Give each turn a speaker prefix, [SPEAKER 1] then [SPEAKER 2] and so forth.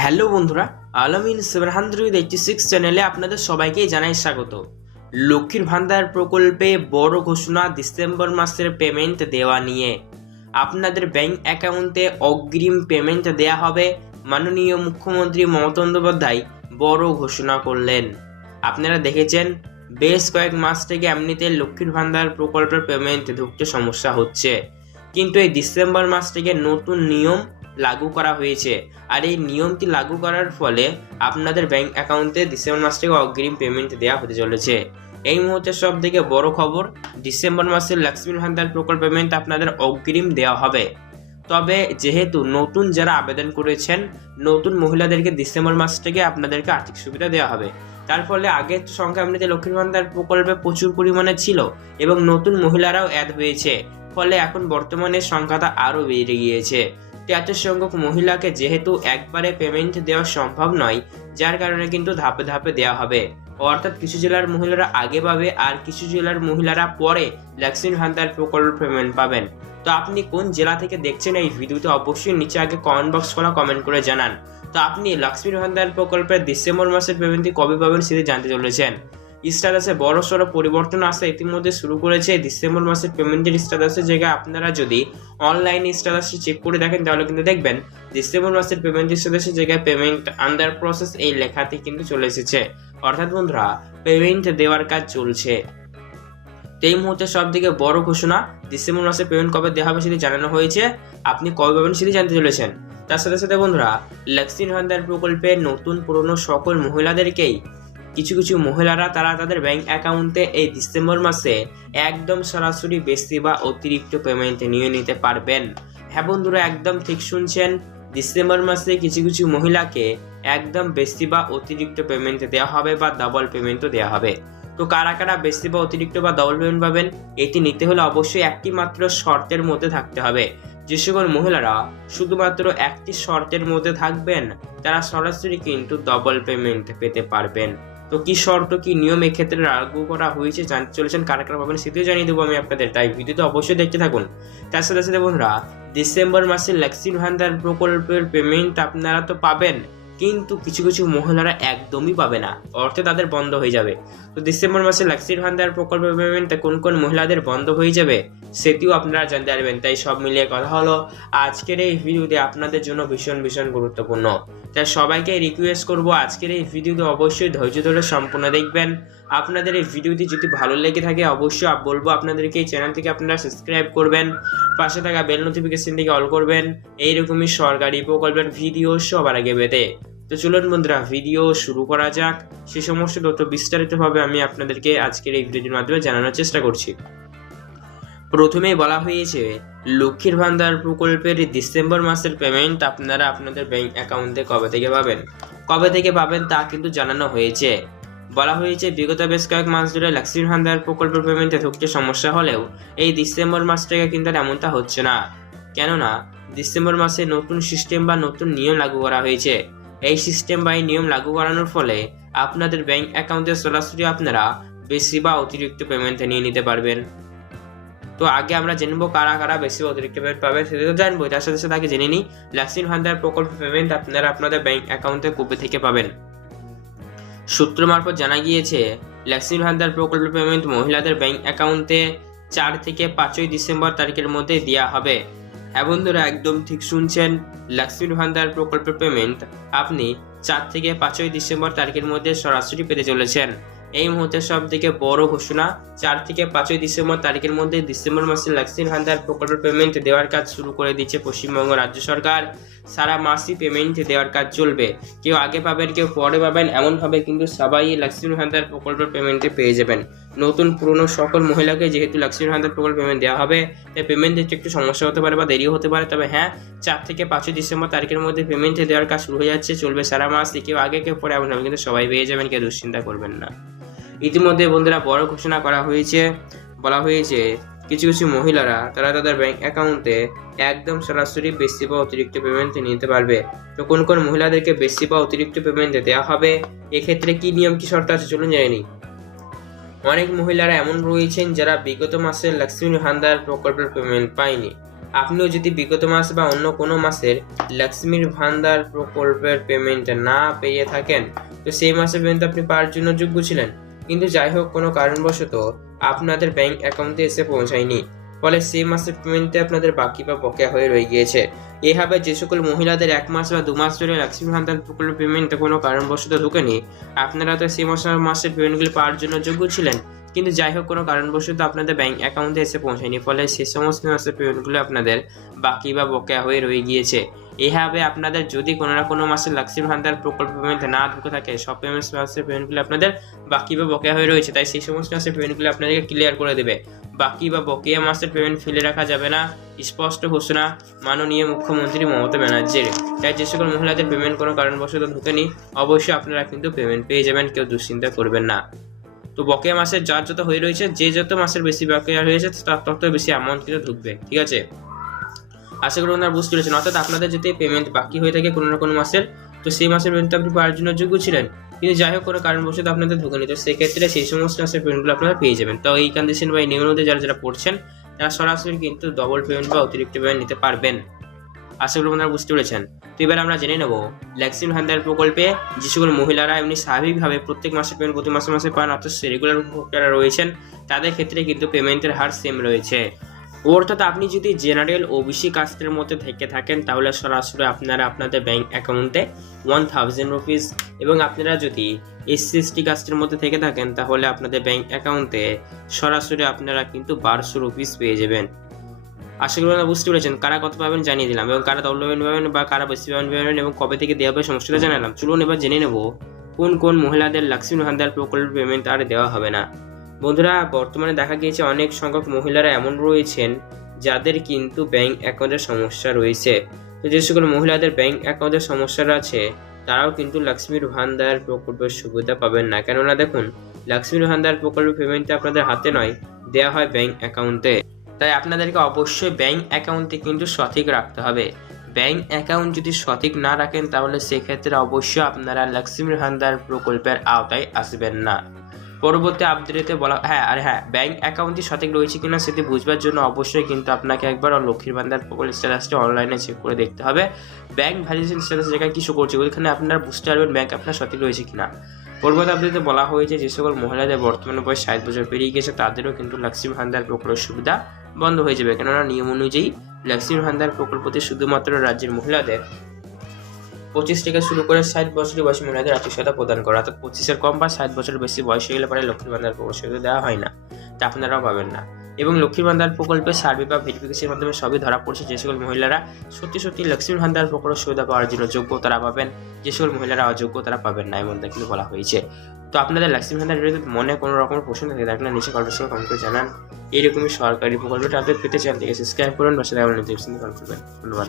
[SPEAKER 1] Hello বন্ধুরা, আলামিন seven hundred eighty six চ্যানেলে আপনাদের সবাইকে জানাই স্বাগত। লক্ষ্মীর ভান্ডার প্রকল্পে বড় ঘোষণা ডিসেম্বর মাসের পেমেন্ট দেওয়া নিয়ে। আপনাদের ব্যাংক অ্যাকাউন্টে অগ্রিম পেমেন্ট দেওয়া হবে, মাননীয় মুখ্যমন্ত্রী মমতা বন্দ্যোপাধ্যায় বড় ঘোষণা করলেন। আপনারা দেখেছেন, বেশ কয়েক মাস থেকে এমনিতে লক্ষ্মীর ভান্ডার প্রকল্পের পেমেন্ট ঢুকতে সমস্যা হচ্ছে। কিন্তু এই ডিসেম্বর মাস থেকে নতুন নিয়ম লাগু করা হয়েছে। আর এই নিয়মটি লাগু করার ফলে আপনাদের ব্যাংক অ্যাকাউন্টে ডিসেম্বর মাস থেকে অগ্রিম পেমেন্ট দেওয়া হতে চলেছে। এই মুহূর্তে সব থেকে বড় খবর ডিসেম্বর মাসের লক্ষ্মীর ভান্ডার প্রকল্প পেমেন্ট আপনাদের অগ্রিম দেওয়া হবে। তবে যেহেতু নতুন যারা আবেদন করেছেন, নতুন মহিলাদেরকে ডিসেম্বর মাস থেকে আপনাদেরকে আর্থিক সুবিধা দেওয়া হবে। তার ফলে আগের সংখ্যা এমনিতে লক্ষ্মীর ভান্ডার প্রকল্পে প্রচুর পরিমাণে ছিল এবং নতুন মহিলারাও অ্যাড হয়েছে। ফলে এখন বর্তমানে সংখ্যাটা আরও বেড়ে গিয়েছে। তো সংখ্যক মহিলাকে যেহেতু একবারে পেমেন্ট দেওয়া সম্ভব নয়, যার কারণে কিন্তু ধাপে ধাপে দেওয়া হবে। অর্থাৎ কিছু জেলার মহিলারা আগে পাবে আর কিছু জেলার মহিলারা পরে লক্ষ্মীর ভান্ডার প্রকল্প পেমেন্ট পাবেন। তো আপনি কোন জেলা থেকে দেখছেন এই ভিডিওতে অবশ্যই নিচে আগে কমেন্ট বক্স খোলা কমেন্ট করে জানান। তো আপনি লক্ষ্মীর ভান্ডার প্রকল্পের ডিসেম্বর মাসের পেমেন্টটি কবে পাবেন সেটি জানতে চলেছেন। স্ট্যাটাসে বড় সড়ো পরিবর্তন আসা ইতিমধ্যে শুরু করেছে। ডিসেম্বর মাসের পেমেন্টের স্ট্যাটাসের জায়গায় আপনারা যদি অনলাইনে স্ট্যাটাসটি চেক করে দেখেন, তাহলে কিন্তু দেখবেন ডিসেম্বর মাসের পেমেন্টের স্ট্যাটাসের জায়গায় পেমেন্ট আন্ডার প্রসেস এই লেখাটি কিন্তু চলে এসেছে। অর্থাৎ বন্ধুরা পেমেন্ট দেওয়ার কাজ চলছে। এই মুহূর্তে সব থেকে বড় ঘোষণা, ডিসেম্বর মাসে পেমেন্ট কবে দেওয়া হবে সেটি জানানো হয়েছে। আপনি কবে পাবেন সেটি জানতে চলেছেন। তার সাথে সাথে বন্ধুরা লক্ষ্মীর ভান্ডার প্রকল্পে নতুন পুরনো সকল মহিলাদেরকেই কিছু কিছু মহিলারা তারা তাদের ব্যাংক অ্যাকাউন্টে এই ডিসেম্বর মাসে একদম সরাসরি বেশি বা অতিরিক্ত পেমেন্ট নিয়ে নিতে পারবেন। হ্যাঁ বন্ধুরা, একদম ঠিক শুনছেন ডিসেম্বর মাসে কিছু কিছু মহিলাকে একদম বেশি বা অতিরিক্ত পেমেন্ট দেওয়া হবে বা ডাবল পেমেন্টও দেওয়া হবে। তো কারা কারা বেশি বা অতিরিক্ত বা ডবল পেমেন্ট পাবেন, এটি নিতে হলে অবশ্যই একটি মাত্র শর্তের মধ্যে থাকতে হবে। যে সকল মহিলারা শুধুমাত্র একটি শর্তের মধ্যে থাকবেন, তারা সরাসরি কিন্তু ডবল পেমেন্ট পেতে পারবেন। তো কি শর্ত, কি নিয়ম এক্ষেত্রে লাগু করা হয়েছে? জানতে চলেছেন কারা কারা পাবেন সেটিও জানিয়ে দেবো আমি আপনাদের। তাই ভিডিওতে অবশ্যই দেখতে থাকুন। তার সাথে সাথে বন্ধুরা ডিসেম্বর মাসে লক্ষ্মীর ভান্ডার প্রকল্পের পেমেন্ট আপনারা তো পাবেন। কিন্তু কিছু কিছু মহিলারা একদমই পাবে না। অর্থে তাদের বন্ধ হয়ে যাবে। তো ডিসেম্বর মাসে লাক্সির ভান্ডার প্রকল্প পেমেন্ট কোন কোন মহিলাদের বন্ধ হয়ে যাবে, সেটিও আপনারা জানতে পারবেন। তাই সব মিলিয়ে কথা হলো, আজকের এই ভিডিওতে আপনাদের জন্য ভীষণ ভীষণ গুরুত্বপূর্ণ। তাই সবাইকে রিকোয়েস্ট করব, আজকের এই ভিডিওতে অবশ্যই ধৈর্য ধরে সম্পূর্ণ দেখবেন। আপনাদের এই ভিডিওটি যদি ভালো লেগে থাকে, অবশ্যই বলব আপনাদেরকে এই চ্যানেল থেকে আপনারা সাবস্ক্রাইব করবেন, পাশে থাকা বেল নোটিফিকেশন থেকে অল করবেন। এইরকমই সরকারি প্রকল্পের ভিডিও সবার আগে পেতে। তো চলুন বন্ধুরা ভিডিও শুরু করা যাক। সে সমস্ত তথ্য বিস্তারিতভাবে আমি আপনাদেরকে আজকের এই ভিডিওটির মাধ্যমে জানানোর চেষ্টা করছি। প্রথমেই বলা হয়েছে, লক্ষ্মীর ভান্ডার প্রকল্পের ডিসেম্বর মাসের পেমেন্ট আপনারা আপনাদের ব্যাংক অ্যাকাউন্টে কবে থেকে পাবেন? কবে থেকে পাবেন তা কিন্তু জানানো হয়েছে। বলা হয়েছে, বিগত বেশ কয়েক মাস ধরে লক্ষ্মীর ভান্ডার প্রকল্পের পেমেন্টে ঢুকতে সমস্যা হলেও এই ডিসেম্বর মাস থেকে কিন্তু এমনটা হচ্ছে না। কেননা, ডিসেম্বর মাসে নতুন সিস্টেম বা নতুন নিয়ম লাগু করা হয়েছে। এই সিস্টেম বা এই নিয়ম লাগু করানোর ফলে আপনাদের ব্যাংক অ্যাকাউন্টে সরাসরি আপনারা বেশি বা অতিরিক্ত পেমেন্ট নিয়ে নিতে পারবেন। তো আগে আমরা জেনবো কারা কারা বেশি অতিরিক্ত পেমেন্ট পাবে সেটা তো জানব, তার সাথে সাথে আগে জেনে নিই লক্ষ্মীর ভান্ডার প্রকল্প পেমেন্ট আপনারা আপনাদের ব্যাংক অ্যাকাউন্টে কবে থেকে পাবেন? সূত্র মারফত জানা গিয়েছে লক্ষ্মীর ভান্ডার প্রকল্প পেমেন্ট মহিলাদের ব্যাংক অ্যাকাউন্টে চার থেকে পাঁচই ডিসেম্বর তারিখের মধ্যে দেওয়া হবে। হ্যাঁ বন্ধুরা, একদম ঠিক শুনছেন লক্ষ্মীর ভান্ডার প্রকল্পের পেমেন্ট আপনি চার থেকে পাঁচই ডিসেম্বর তারিখের মধ্যে সরাসরি পেতে চলেছেন। এই মুহূর্তে সব থেকে বড় ঘোষণা, চার থেকে পাঁচই ডিসেম্বর তারিখের মধ্যে ডিসেম্বর মাসে লক্ষ্মীর ভান্ডার প্রকল্পের পেমেন্ট দেওয়ার কাজ শুরু করে দিচ্ছে পশ্চিমবঙ্গ রাজ্য সরকার। সারা মাসই পেমেন্ট দেওয়ার কাজ চলবে। কেউ আগে পাবেন, কেউ পরে পাবেন, এমনভাবে কিন্তু সবাই লক্ষ্মীর ভান্ডার প্রকল্পের পেমেন্টে পেয়ে যাবেন। নতুন পুরনো সকল মহিলাকে যেহেতু লক্ষ্মীর ভান্ডার প্রকল্প পেমেন্ট দেওয়া হবে, তাই পেমেন্ট দিতে একটু সমস্যা হতে পারে বা দেরিও হতে পারে। তবে হ্যাঁ চার থেকে পাঁচই ডিসেম্বর তারিখের মধ্যে পেমেন্ট দেওয়ার কাজ শুরু হয়ে যাচ্ছে, চলবে সারা মাস। কেউ আগে কেউ পরে এমন হবে, কিন্তু সবাই পেয়ে যাবেন, কেউ দুশ্চিন্তা করবেন না। ইতিমধ্যে বন্ধুরা বড় ঘোষণা করা হয়েছে, বলা হয়েছে কিছু কিছু মহিলারা, তারা তাদের ব্যাংক অ্যাকাউন্টে একদম সরাসরি বেশি বা অতিরিক্ত পেমেন্ট নিতে পারবে। তো কোন কোন মহিলাদেরকে বেশি বা অতিরিক্ত পেমেন্ট দেওয়া হবে? এক্ষেত্রে কি নিয়ম, কি শর্ত আছে? চলুন জেনে অনেক মহিলারা এমন রয়েছেন যারা বিগত মাসের লক্ষ্মী ভান্ডার প্রকল্পের পেমেন্ট পায়নি। আপনিও যদি বিগত মাস বা অন্য কোনো মাসের লক্ষ্মীর ভান্ডার প্রকল্পের পেমেন্ট না পেয়ে থাকেন, তো সেই মাসের পেমেন্ট আপনি পাওয়ার জন্য যোগ্য ছিলেন। কিন্তু যাই হোক, কোনো কারণবশত আপনাদের ব্যাংক অ্যাকাউন্টে এসে পৌঁছায়নি। ফলে সেই মাসের পেমেন্টে আপনাদের বাকি বা বকেয়া হয়ে রয়ে গিয়েছে। এভাবে যে সকল মহিলাদের এক মাস বা দু মাস ধরে লক্ষ্মী ভান্ডার প্রকল্প পেমেন্ট কোনো কারণবশত ঢুকেনি, আপনারা তো সেই মাসের মাসের পেমেন্টগুলি পাওয়ার জন্য যোগ্য ছিলেন। কিন্তু যাই হোক, কোনো কারণবশত আপনাদের ব্যাঙ্ক অ্যাকাউন্টে এসে পৌঁছায়নি, ফলে সে সমস্ত মাসের পেমেন্টগুলো আপনাদের বাকি বা বকেয়া হয়ে রয়ে গিয়েছে। এভাবে আপনাদের যদি কোনো না কোনো মাসে লক্ষ্মী ভান্ডার প্রকল্প পেমেন্ট না ঢুকে থাকে, সব পেমেন্ট মাসের পেমেন্টগুলো আপনাদের বাকি বা বকেয়া হয়ে রয়েছে, তাই সেই সমস্ত মাসের পেমেন্টগুলো আপনাদেরকে ক্লিয়ার করে দেবে। বাকি বা বকেয়া মাসের পেমেন্ট ফেলে রাখা যাবে না, স্পষ্ট ঘোষণা, মাননীয় মুখ্যমন্ত্রী মমতা ব্যানার্জির। তাই যে সকল মহিলাদের পেমেন্ট কোনো কারণবশত ঢুকেনি, অবশ্যই আপনারা কিন্তু পেমেন্ট পেয়ে যাবেন, কেউ দুশ্চিন্তা করবেন না। তো বকেয়া মাসের যার যত হয়ে রয়েছে, যে যত মাসের বেশি বকেয়া হয়েছে, তার তত বেশি অ্যামাউন্ট কিন্তু ঢুকবে, ঠিক আছে? আশা করি ওনারা বুঝতে পেরেছেন। অর্থাৎ আপনাদের যদি পেমেন্ট বাকি হয়ে থাকে কোনো না কোনো মাসের। তো সেই মাসের পেমেন্ট আপনি পাওয়ার জন্য যোগ্য ছিলেন। কিন্তু যাই হোক, কোনো কারণবশত আপনাদের ঢুকে নিত সেক্ষেত্রে সেই সমস্ত মাসের পেমেন্টগুলো আপনারা পেয়ে যাবেন। তো এই কন্ডিশন বা এই নিয়মের মধ্যে যারা যারা পড়ছেন, তারা সরাসরি কিন্তু ডবল পেমেন্ট বা অতিরিক্ত পেমেন্ট নিতে পারবেন। আশা করি আপনারা বুঝতে পেরেছেন। তো এবার আমরা জেনে নেব ভ্যাকসিন ভান্ডার প্রকল্পে যে সকল মহিলারা এমনি স্বাভাবিকভাবে প্রত্যেক মাসে পেমেন্ট প্রতি মাসে মাসে পান, অর্থাৎ রেগুলার উপভোক্তারা রয়েছেন, তাদের ক্ষেত্রে কিন্তু পেমেন্টের হার সেম রয়েছে। অর্থাৎ আপনি যদি জেনারেল ওবিসি কাস্টের মধ্যে থেকে থাকেন, তাহলে সরাসরি আপনারা আপনাদের ব্যাঙ্ক অ্যাকাউন্টে ওয়ান থাউজেন্ড রুপিস এবং আপনারা যদি এসসি এসটি কাস্টের মধ্যে থেকে থাকেন, তাহলে আপনাদের ব্যাঙ্ক অ্যাকাউন্টে সরাসরি আপনারা কিন্তু বারোশো রুপিস পেয়ে যাবেন। আশা করি আপনারা বুঝতে পেরেছেন কারা কত পাবেন জানিয়ে দিলাম এবং কারা ডবল পেমেন্ট পাবেন বা কারা বেশি পেমেন্ট পাবেন এবং কবে থেকে দেওয়া হবে সমস্যাটা জানালাম। চলুন এবার জেনে নেব কোন কোন মহিলাদের লক্ষ্মী ভান্ডার প্রকল্প পেমেন্ট আর দেওয়া হবে না। বন্ধুরা, বর্তমানে দেখা গিয়েছে অনেক সংখ্যক মহিলারা এমন রয়েছেন যাদের কিন্তু ব্যাংক অ্যাকাউন্টের সমস্যা রয়েছে। তো যে সকল মহিলাদের ব্যাংক অ্যাকাউন্টের সমস্যা আছে তারাও কিন্তু লক্ষ্মীর ভান্ডার প্রকল্পের সুবিধা পাবেন না। কেননা দেখুন, লক্ষ্মীর ভান্ডার প্রকল্প পেমেন্টটা আপনাদের হাতে নয় দেওয়া হয় ব্যাংক অ্যাকাউন্টে। তাই আপনাদেরকে অবশ্যই ব্যাংক অ্যাকাউন্টে কিন্তু সঠিক রাখতে হবে। ব্যাংক অ্যাকাউন্ট যদি সঠিক না রাখেন, তাহলে সেক্ষেত্রে অবশ্যই আপনারা লক্ষ্মীর ভান্ডার প্রকল্পের আওতায় আসবেন না। পরবর্তী আপডেটে বলা হ্যাঁ আর হ্যাঁ ব্যাঙ্ক অ্যাকাউন্টটি সঠিক রয়েছে কিনা সেটি বুঝবার জন্য অবশ্যই কিন্তু আপনাকে একবার লক্ষ্মীর ভান্ডার প্রকল্প স্ট্যাটাসটি অনলাইনে চেক করে দেখতে হবে। ব্যাঙ্ক ভ্যালিডেশন স্ট্যাটাস যেখানে কিছু করছে? ওইখানে আপনারা বুঝতে পারবেন ব্যাঙ্ক আপনার সঠিক রয়েছে কিনা। পরবর্তী আপডেটে বলা হয়েছে যে, সকল মহিলাদের বর্তমানে বয়স ষাট বছর পেরিয়ে গেছে, তাদেরও কিন্তু লক্ষ্মী ভান্ডার প্রকল্পের সুবিধা বন্ধ হয়ে যাবে। কেননা নিয়ম অনুযায়ী লক্ষ্মী ভান্ডার প্রকল্পটি শুধুমাত্র রাজ্যের মহিলাদের পঁচিশ থেকে শুরু করে ষাট বছরের বয়সী মহিলাদের আর্থিক সহায়তা প্রদান করা। অর্থাৎ পঁচিশের কম বা ষাট বছরের বেশি বয়স হয়ে গেলে পরে লক্ষ্মীর ভান্ডার প্রকল্প দেওয়া হয় না। তা আপনারাও পাবেন না। এবং লক্ষ্মীর ভান্ডার প্রকল্পে সার্ভে বা ভেরিফিকেশনের মাধ্যমে সবই ধরা পড়ছে। যে সকল মহিলারা সত্যি সত্যি লক্ষ্মীর ভান্ডার প্রকল্প সুবিধা পাওয়ার জন্য যোগ্য তারা পাবেন। যে সকল মহিলারা অযোগ্য তারা পাবেন না এমন কিন্তু বলা হয়েছে। তো আপনাদের লক্ষ্মীর ভান্ডার বিরুদ্ধে মনে কোনো রকম প্রশ্ন থাকে থাকলে নিচে সঙ্গে কমেন্ট করে জানান। এইরকমই সরকারি প্রকল্পটা আপডেট পেতে চান থেকে সাবস্ক্রাইব করুন বা সেটা কমেন্ট করবেন ধন্যবাদ।